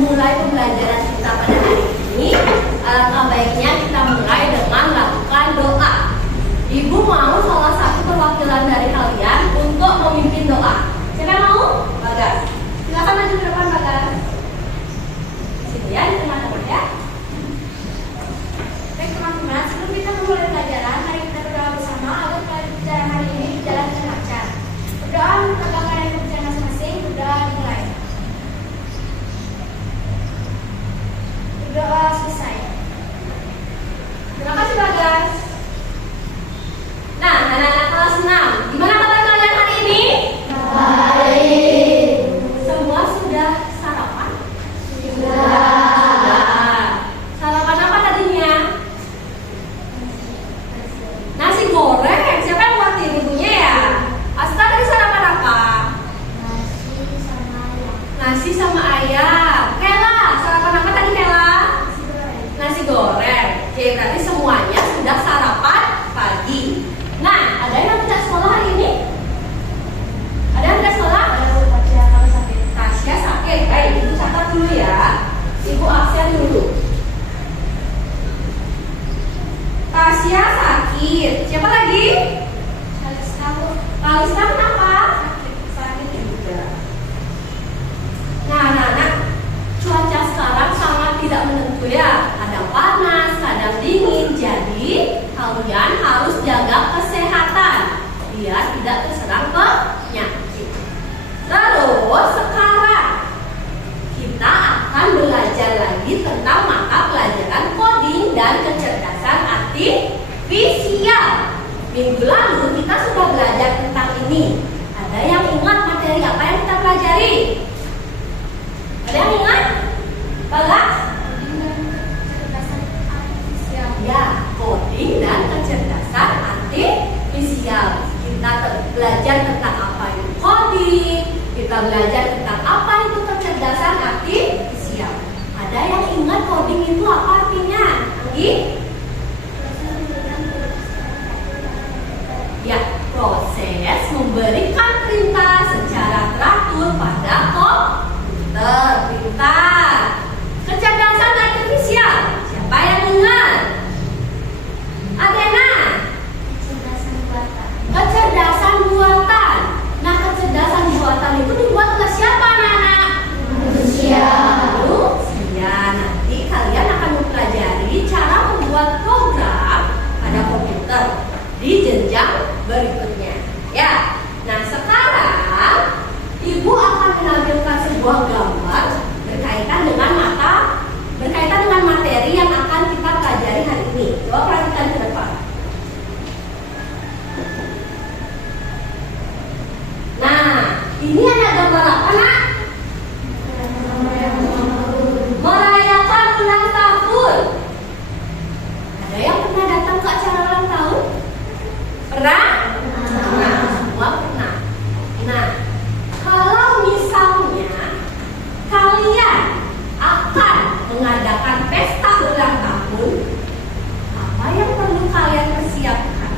memulai pembelajaran kita pada hari ini, alangkah baiknya kita mulai dengan melakukan doa. Ibu mau salah satu perwakilan dari kalian untuk memimpin doa. Siapa yang mau? Bagas. Silakan maju ke depan, Bagas. Sini ya, teman-teman ya. Baik teman-teman, sebelum kita memulai pelajaran, mari kita berdoa bersama agar pelajaran hari ini berjalan dengan lancar. Berdoa menegakkan ayat kepercayaan masing-masing. Berdoa dimulai. Berdoa selesai. Terima kasih, Bagas. Nah, anak-anak kelas 6, gimana kabar kalian hari ini? Baik. Semua sudah sarapan? Sudah. Sarapan apa tadinya? Nasi goreng. Siapa yang buatin? Ibunya ya? Asta tadi sarapan apa? Nasi sama ayam. Nasi sama ayam. Kela, sarapan apa tadi Kela? Nasi goreng. Nasi goreng. Oke, berarti semuanya sudah sarapan pagi. Nah, ada yang tidak sekolah hari ini? Ada yang tidak sekolah? Baru baca kalau sakit. Tasya sakit. Baik, ibu catat dulu ya. Ibu absen dulu. Tasya sakit. Siapa lagi? Harus tahu. Kalista kenapa? Sakit. Juga. Nah, anak-anak, cuaca sekarang sangat tidak menentu ya. Kadang panas, kadang dingin. Jadi, kalian harus jaga kesehatan biar tidak terserang penyakit. Terus sekarang kita akan belajar lagi tentang mata pelajaran coding dan kecerdasan artifisial. Minggu lalu kita sudah belajar tentang ini. Ada yang ingat materi apa yang kita pelajari? Ada yang ingat? Bagas? Kecerdasan artifisial. Ya, coding dan kecerdasan artifisial. Kita belajar tentang apa itu coding, kita belajar tentang apa itu kecerdasan artifisial. Ada yang ingat coding itu apa artinya? Anggi? Ya, proses memberikan perintah secara teratur pada komputer. Pintar. Kecerdasan artifisial. Siapa yang ingat? Adena. Kecerdasan buatan. Kecerdasan buatan. Nah, kecerdasan buatan itu dibuat oleh siapa, anak-anak? Manusia. Manusia. Nanti kalian akan mempelajari cara membuat program pada komputer di jenjang berikutnya. Ya. Nah, sekarang ibu akan menampilkan sebuah gambar berkaitan dengan materi yang akan kita pelajari hari ini. Coba perhatikan ke depan. Nah, ini ada gambar apa, Nak? Merayakan ulang tahun. Ada yang pernah datang ke acara ulang tahun? Pernah? Pernah. Semua pernah. Nah, kalau misalnya kalian akan mengadakan pesta ulang tahun, apa yang perlu kalian persiapkan?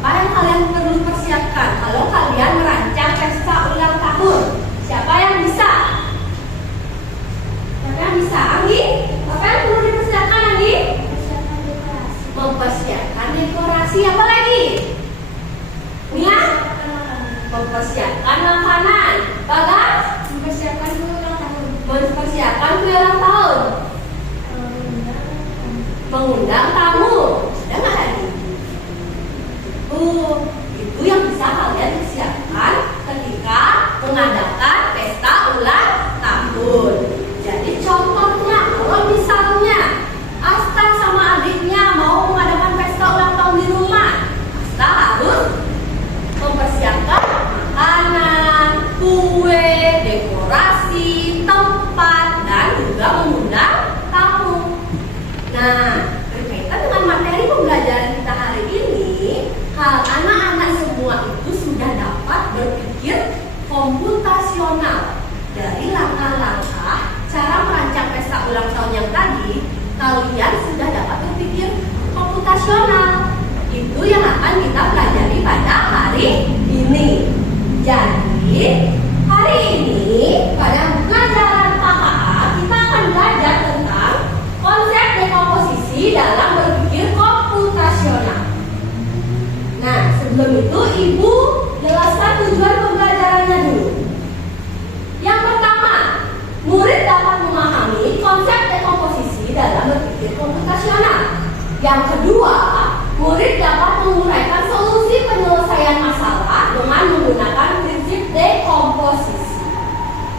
Apa yang kalian perlu persiapkan kalau kalian merancang pesta ulang tahun? Siapa yang bisa? Siapa yang bisa? Anggi? Apa yang perlu dipersiapkan, Anggi? Persiapan dekorasi. Mempersiapkan dekorasi. Apa lagi? Nia? Mempersiapkan makanan. Bagas? Mempersiapkan kue ulang tahun. Mempersiapkan kue ulang tahun. Mengundang tamu. Ada nggak lagi? Itu yang bisa kalian persiapkan ketika mengadakan pesta ulang tahun. Jadi contohnya, kalau misalnya Asta sama adiknya mau mengadakan pesta ulang tahun di rumah, Asta harus mempersiapkan makanan, kue, dekorasi, tempat, dan juga mengundang tamu. Nah, berkaitan dengan materi pembelajaran kita hari ini, anak-anak semua itu sudah dapat berpikir komputasional. Dari langkah-langkah cara merancang pesta ulang tahun yang tadi, kalian sudah dapat berpikir komputasional. Itu yang akan kita pelajari pada hari ini. Jadi, hari ini pada pelajaran PAKA Yang kedua, murid dapat menguraikan solusi penyelesaian masalah dengan menggunakan prinsip dekomposisi.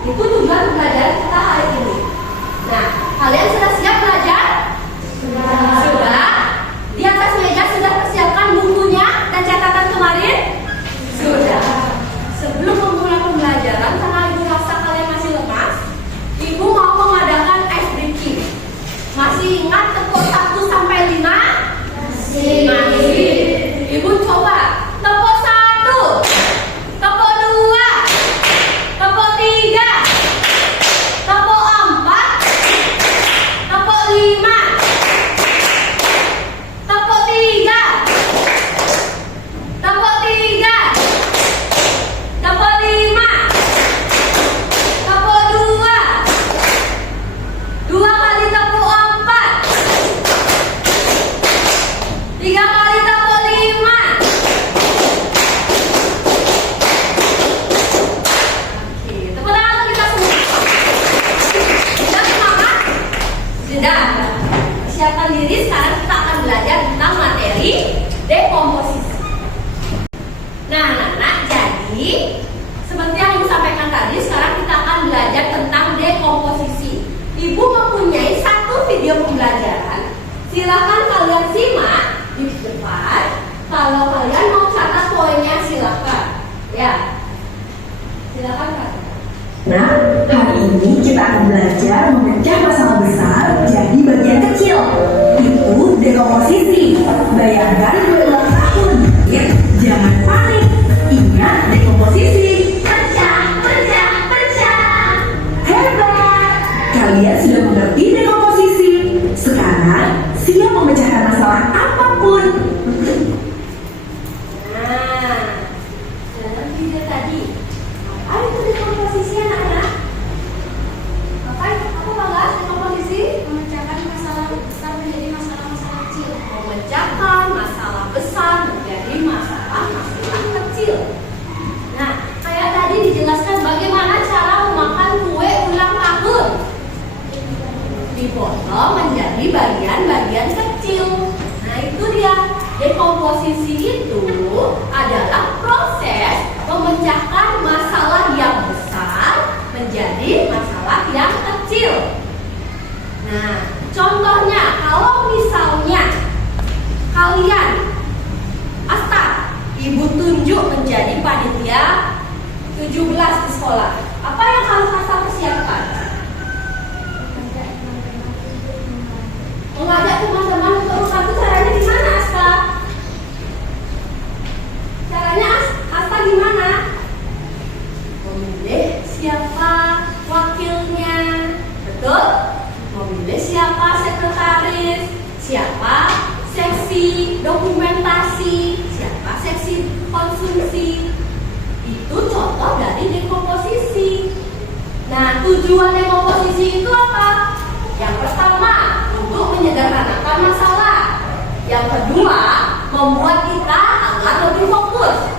Itu tujuan pembelajaran kita hari ini. Nah, kalian sudah siap belajar? Sudah. Di atas meja sudah persiapkan bukunya dan catatan kemarin? Sudah. Sebelum memulai pembelajaran, karena ibu rasa kalian masih lemas, ibu mau mengadakan ice breaking. Masih ingat tepuk 1 sampai 5? Masih. Ibu coba tepuk 1, tepuk 2, tepuk 3, tepuk 4, tepuk 5, tepuk 3, tepuk 3, tepuk 5, tepuk 2, 2 kali tepuk 4, 3 kali tepuk 5. Oke, tepuk tangan untuk kita semua. Sudah semangat? Sudah. Siapkan diri, sekarang kita akan belajar tentang materi dekomposisi. Nah, anak-anak, jadi seperti yang Ibu sampaikan tadi, sekarang kita akan belajar tentang dekomposisi. Ibu mempunyai satu video pembelajaran. Silakan kalian simak di depan. Kalau kalian mau catat poinnya, silakan. Ya, silakan Kak. Nah, hari ini kita akan belajar memecah masalah besar jadi bagian kecil. Itu dekomposisi. Bayangkan kue ulang tahun. Ya, jangan panik. Ingat dekomposisi. Pecah, pecah, pecah. Hebat! Kalian sudah mengerti dekomposisi. Sekarang siap memecahkan masalah apapun. Nah, dalam video tadi, apa itu dekomposisi anak-anak? Apa bahas dekomposisi? Memecahkan masalah besar menjadi masalah-masalah kecil. Memecahkan masalah besar menjadi masalah-masalah kecil. Nah, kayak tadi dijelaskan bagaimana cara memakan kue ulang tahun. Dipotong menjadi bagian-bagian kecil. Nah, itu dia. Dekomposisi itu adalah proses memecahkan masalah yang besar menjadi masalah yang kecil. Nah, contohnya kalau misalnya kalian Asta, ibu tunjuk menjadi panitia 17 di sekolah. Apa yang harus Asta persiapkan? Mengajak teman-teman untuk bersatu, caranya gimana Asta? Caranya Asta gimana? Memilih siapa wakilnya, betul? Memilih siapa sekretaris, siapa seksi dokumentasi, siapa seksi konsumsi. Itu contoh dari dekomposisi. Nah, tujuan dekomposisi itu apa? Yang pertama, untuk menyederhanakan masalah. Yang kedua, membuat kita agar lebih fokus.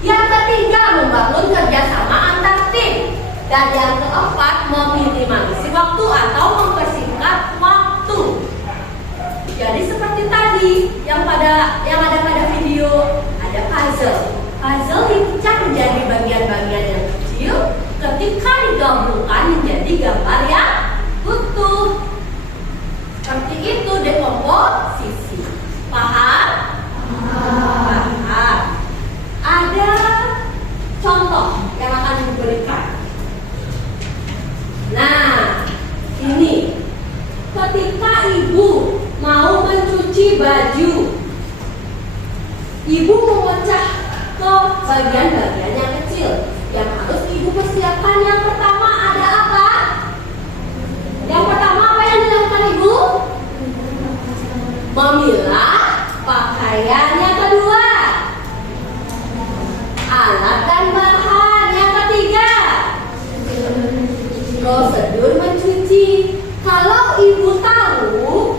Yang ketiga, membangun kerjasama antar tim. Dan yang keempat, meminimalisasi waktu atau mempersingkat waktu. Jadi seperti tadi yang ada pada video, ada puzzle. Puzzle dipecah menjadi bagian-bagian yang kecil. Ketika digabungkan menjadi gambar yang utuh. Seperti itu dekomposisi. Paham? Paham. Ada contoh yang akan diberikan. Nah, ini ketika ibu mau mencuci baju, ibu memecah ke bagian-bagian yang kecil. Yang harus ibu persiapkan yang pertama ada apa? Yang pertama apa yang dilakukan ibu? Memilah pakaian. Yang kedua, alat dan bahan. Yang ketiga, prosedur mencuci. Kalau ibu tahu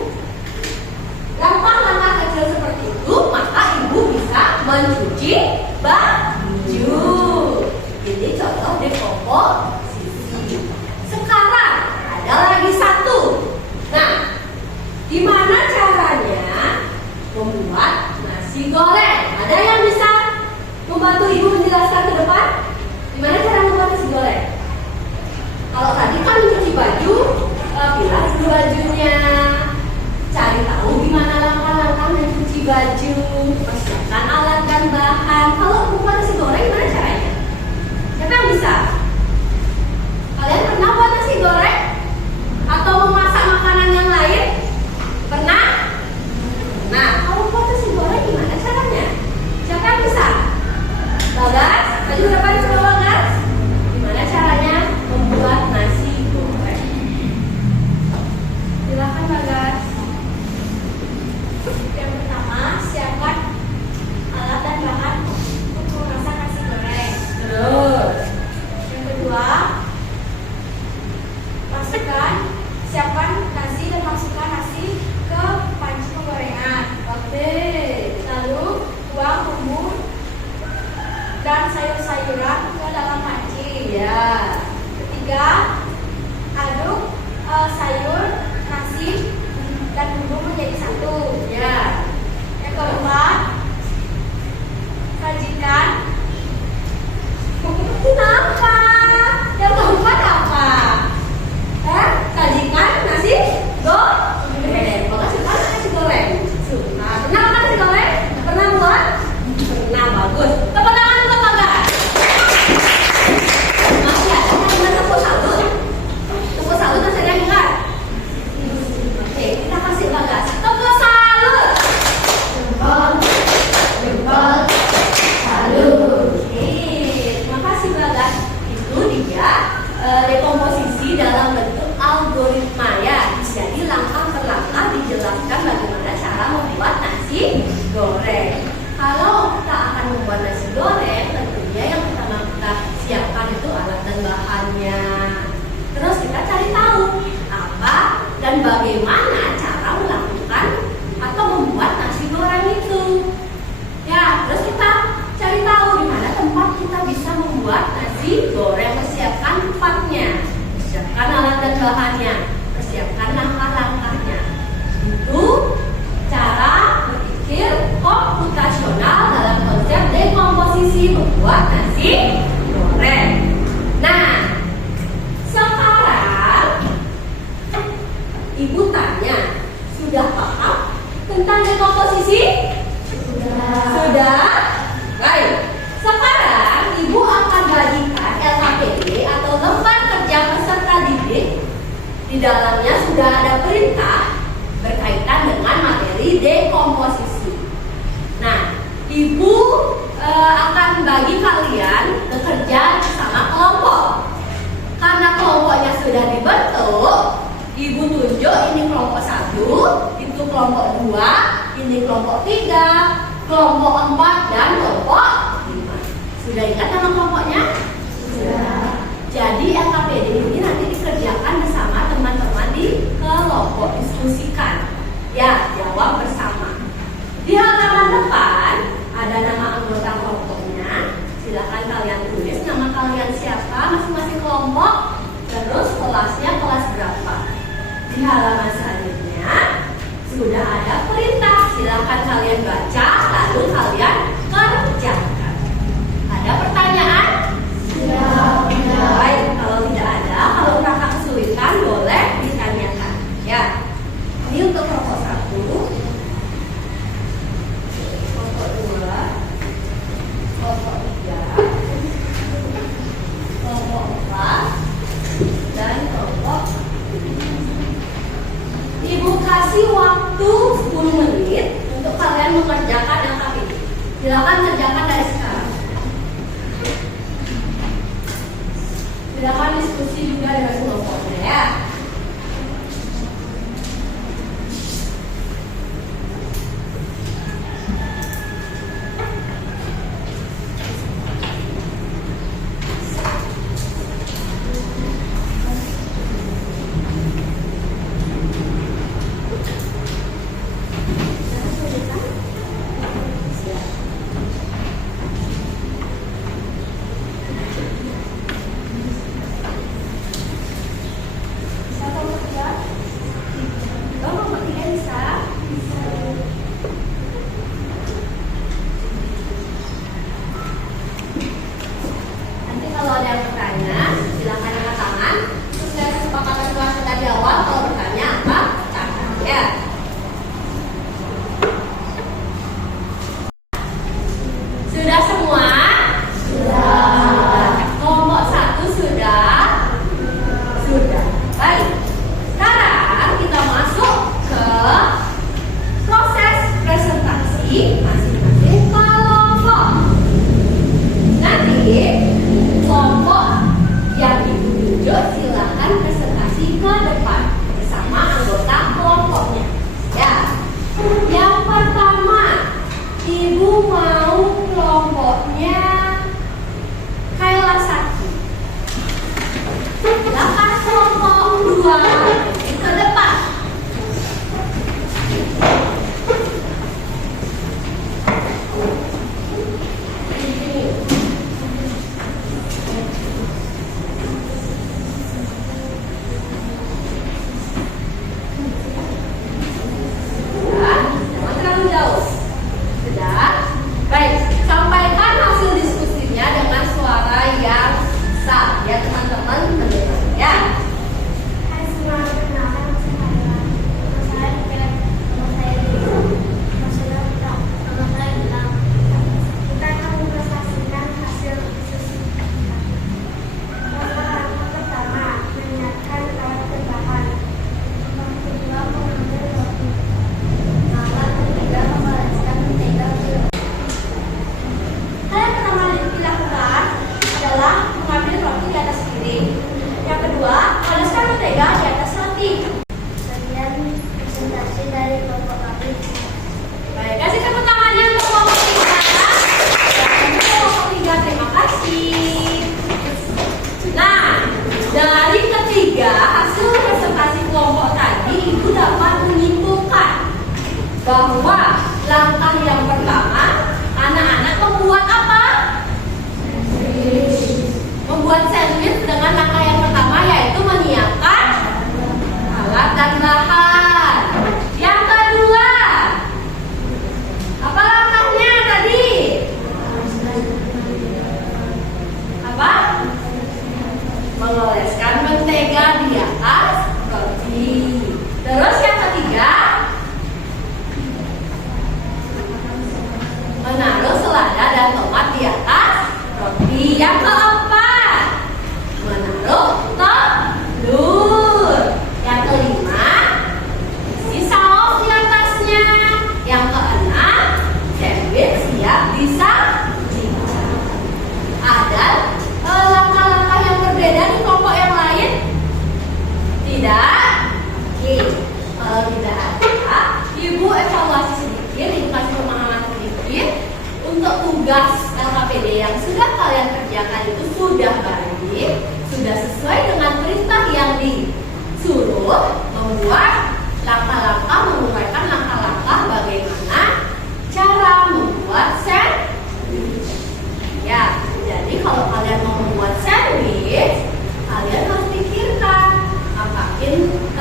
langkah-langkah kecil seperti itu, maka ibu bisa mencuci baju. Ini contoh dekomposisi. Sekarang ada lagi satu. Nah, gimana caranya siapkan nasi dan masukkan nasi ke panci penggorengan. Oke. Lalu Tuang bumbu dan sayur-sayuran ke dalam panci. ya. Ketiga, aduk sayur, nasi, dan bumbu menjadi satu. Ya. Yang keempat, sajikan. Kenapa? Yang keempat apa? Sajikan nasi goreng. Bapak suka nasi goreng? Suka. Pernah makan nasi goreng? Pernah buat? Pernah, bagus. Tepuk tangan untuk Bagas. Masih ada yang tepuk salut? Tepuk salut masih ada enggak? Oke, kita kasih Bagas. Tepuk salut. Jempol. Salut. Oke, terima kasih Bagas. Itu dia dekomposisi dalam bentuk algoritma ya. Jadi langkah per langkah dijelaskan bagaimana cara membuat nasi goreng. Kalau kita akan membuat nasi goreng, tentunya yang pertama kita siapkan itu alat dan bahannya. Terus kita cari tahu apa dan bagaimana cara melakukan atau membuat nasi goreng itu. Ya, terus kita cari tahu di mana tempat kita bisa membuat nasi goreng. Persiapkan tempatnya, persiapkan alat dan bahannya, persiapkan langkah-langkahnya. Itu cara berpikir komputasional dalam konsep dekomposisi membuat nasi goreng. Nah, sekarang Ibu tanya, sudah paham tentang dekomposisi? Sudah? Baik. Sekarang Ibu akan bagikan LKPD atau lembar kerja peserta didik. Di dalamnya sudah ada perintah berkaitan dengan materi dekomposisi. Nah, Ibu akan bagi kalian bekerja bersama kelompok. Karena kelompoknya sudah dibentuk, Ibu tunjuk ini kelompok 1, itu kelompok 2, ini kelompok 3, kelompok 4 dan kelompok 5. Sudah ingat nama kelompoknya? Sudah. Jadi LKPD ini nanti dikerjakan bersama teman-teman di kelompok, diskusikan. Ya, jawab bersama. Di halaman depan ada nama anggota kelompoknya. Silakan kalian tulis nama kalian siapa, masing-masing kelompok, terus kelasnya kelas berapa. Di halaman selanjutnya sudah ada perintah. Silakan kalian baca, lalu kalian kerjakan. Ada pertanyaan? Baik, kalau tidak ada, kalau merasa kesulitan boleh ditanyakan. Ya, ini untuk kelompok 1, kelompok 2, kelompok 3, kelompok 4, dan kelompok 5. Ibu kasih waktu 10 menit untuk kalian mengerjakan LKPD. Silakan kerjakan dari sekarang. Silakan diskusi juga dengan kelompoknya ya.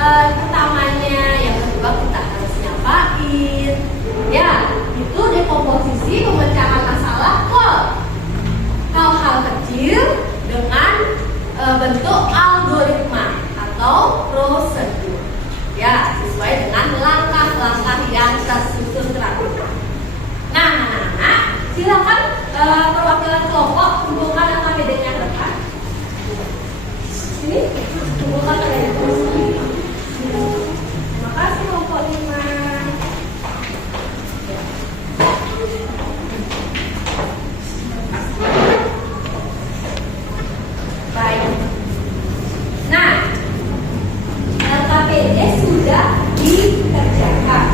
pertamanya, yang kedua kita harus nyapain. Ya, itu dekomposisi pemecahan masalah ke hal-hal kecil dengan bentuk algoritma atau prosedur. Ya, sesuai dengan langkah-langkah yang tersusun teratur. Nah, anak-anak, silakan perwakilan kelompok kumpulkan LKPD-nya ke depan. Sini, kumpulkan LKPD. Terima kasih kelompok 5. Baik. Nah, LKPD sudah dikerjakan.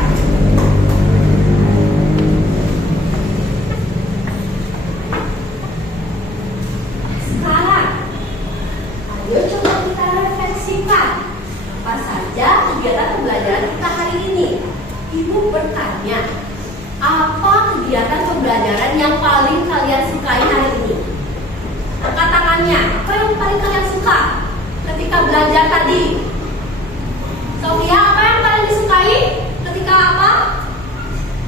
Sekarang, ayo coba kita refleksikan apa saja kegiatan pembelajaran kita hari ini. Ibu bertanya, apa kegiatan pembelajaran yang paling kalian sukai hari ini? Angkat tangannya, apa yang paling kalian suka ketika belajar tadi? Sofia, apa yang paling disukai ketika apa?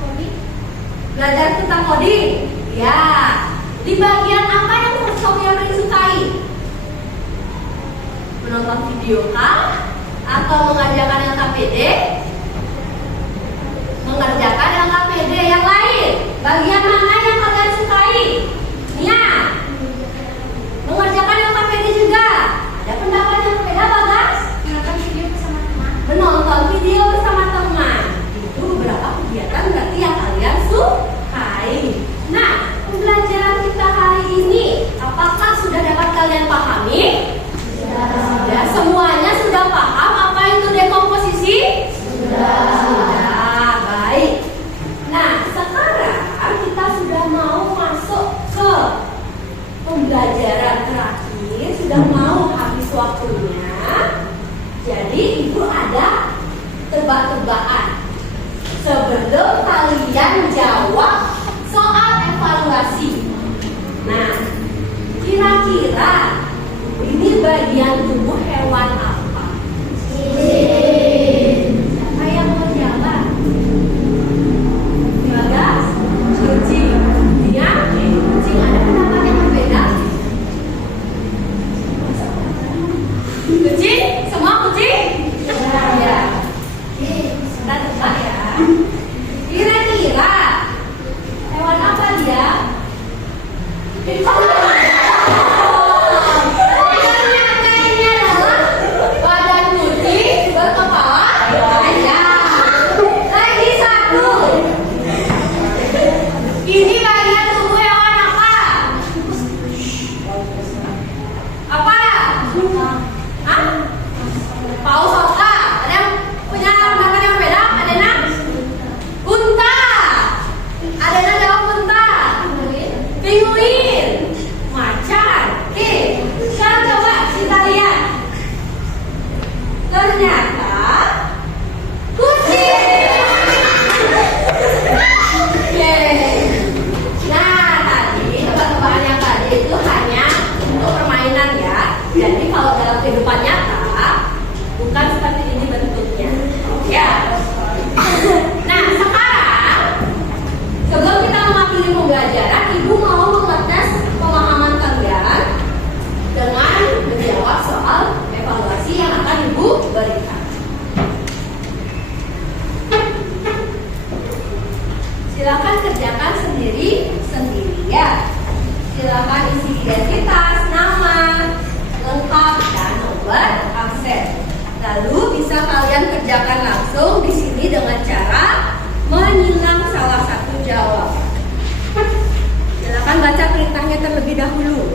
Coding. Belajar tentang coding. Ya. Di bagian apa yang Sofia paling sukai? Menonton video kah? Atau mengerjakan LKPD? Mengerjakan LKPD yang lain. Bagian mana yang kalian sukai? Nia, mengerjakan LKPD juga. Ada pendapat yang berbeda, Bagas? Menonton video bersama teman. Menonton video bersama teman. Itu beberapa kegiatan berarti yang kalian sukai. Nah, pembelajaran kita hari ini, apakah sudah dapat kalian pahami? Sudah. Semuanya sudah paham apa itu dekomposisi? Sudah. Baik. Nah, sekarang kita sudah mau masuk ke pembelajaran terakhir, sudah mau habis waktunya. Jadi ibu ada tebak-tebakan sebelum kalian jawab soal evaluasi. Nah, kira-kira ini bagian tubuh hewan apa? Siapa yang mau jawab? Bagas? Kucing? Dia? Kucing, ada pendapat yang berbeda? Kucing? Semua kucing? Ya. Kita tebak ya. Kira-kira hewan apa dia? Ternyata ini adalah badan putih berkepala ayam. Lagi satu. Ini bagian tubuh hewan apa? Apa? Hah? Paus oka. Ada yang punya pendapat yang beda? Adena? Unta. Adena jawab unta. Pinguin. Macan. Oke. Sekarang coba kita lihat. Ternyata kucing. Yeay. Nah, tadi tebak-tebakan yang tadi itu hanya untuk permainan ya. Jadi kalau dalam kehidupan nyata bukan seperti ini bentuknya. Ya. Nah, sekarang sebelum kita mengakhiri pembelajaran, ibu mau mengetes pemahaman kalian dengan menjawab soal evaluasi yang akan ibu berikan. Silakan kerjakan sendiri ya. Silakan isi identitas, nama, lengkap dan nomor absen. Lalu bisa kalian kerjakan langsung di sini dengan cara menyilang salah satu jawaban. Silakan baca perintahnya terlebih dahulu.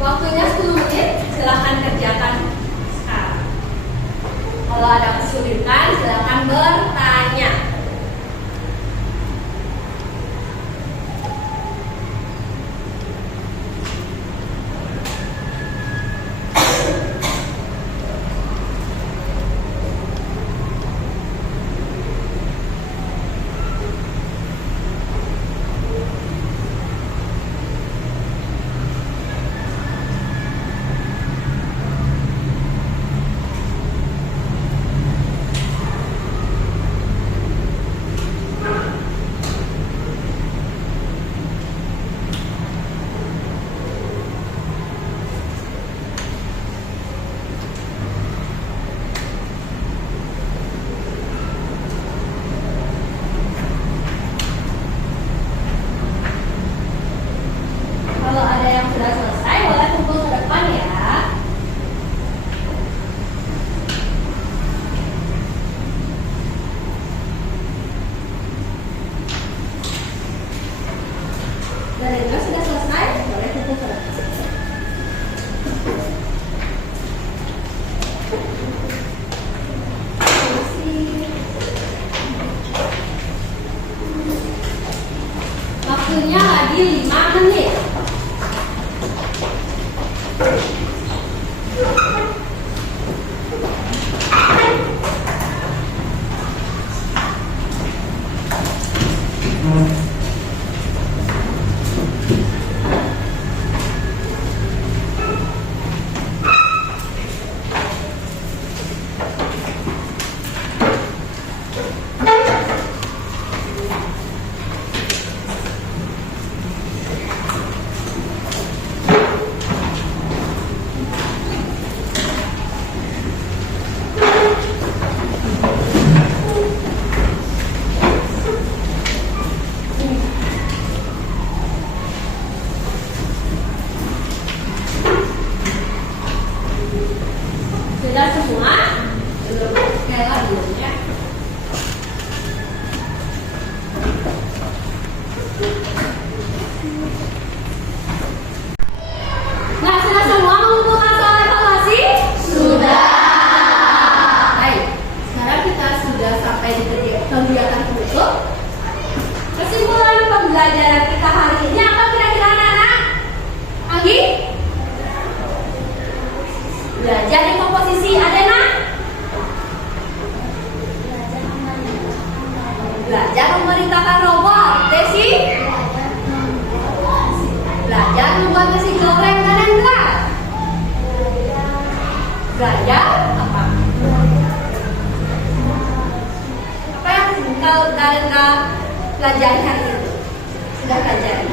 Waktunya 10 menit, silakan kerjakan sekarang. Kalau ada kesulitan, silakan bertanya. Belajar apa? Apa yang kalian pelajari hari ini? Sudah pelajari?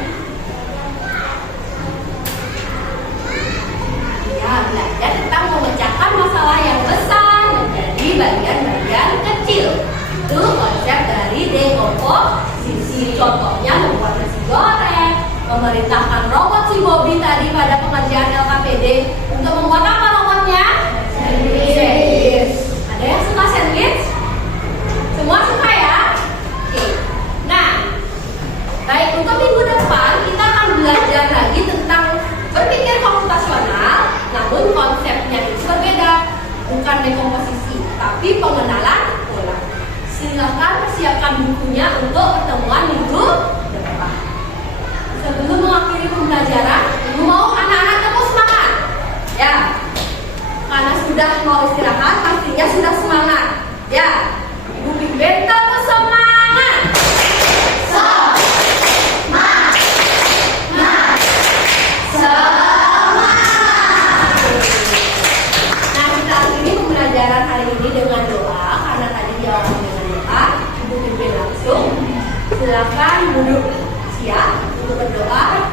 Ya, belajar tentang memecahkan masalah yang besar menjadi bagian-bagian kecil. Itu konsep dari dekomposisi. Contohnya membuat nasi goreng, memerintahkan robot si Bobby tadi pada pengerjaan LKPD untuk membuat apa robotnya? Sandwich. Ada yang suka sandwich? Semua suka ya? Oke. Nah, baik, untuk minggu depan kita akan belajar lagi tentang berpikir komputasional, namun konsepnya itu berbeda, bukan dekomposisi, tapi pengenalan pola. Silakan persiapkan bukunya untuk pertemuan minggu depan. Sebelum mengakhiri pembelajaran, Ibu mau anak-anak tetap semangat, ya. Karena sudah mau istirahat, pastinya sudah semangat, ya. Ibu pimpin tetap semangat. Nah, kita akhiri pembelajaran hari ini dengan doa, karena tadi diawali dengan doa. Ibu pimpin langsung. Silakan duduk siap untuk berdoa.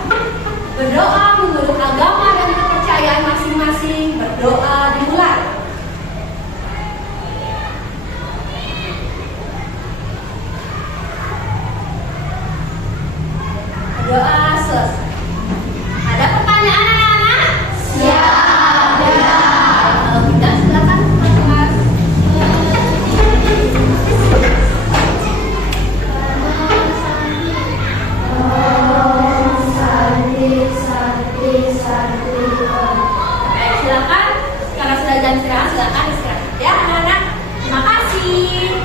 Berdoa menurut agama dan kepercayaan masing-masing. Berdoa dimulai. Doa selesai. Ada pertanyaan anak-anak? Siap. Kalau tidak, silakan ke kelas. Baik, silakan. Karena sudah jam istirahat, silakan istirahat ya anak-anak. Terima kasih.